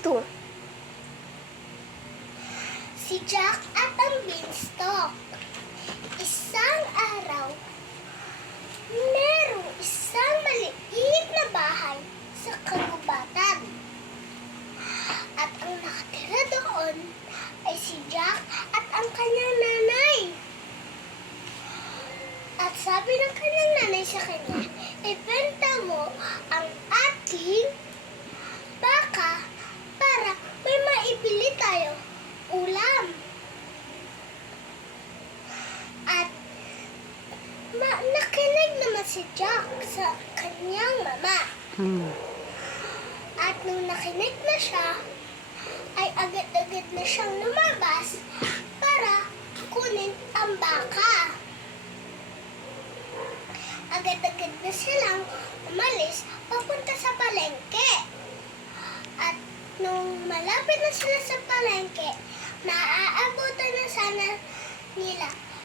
ito? Si Jack at ang Beanstalk. Isang araw, merong isang maliit na bahay sa kagubatan. At ang nakatira doon ay si Jack at ang kanyang nanay. At sabi ng kanyang nanay sa kanya, ibenta mo ang ating baka para may maibili tayo ulam. At nakinig naman si Jack sa kanyang mama. At nung nakinig na siya, ay agad-agad na siyang lumabas para kunin ang baka. Agad-agad na silang umalis papunta sa palengke. At nung malapit na sila sa palengke,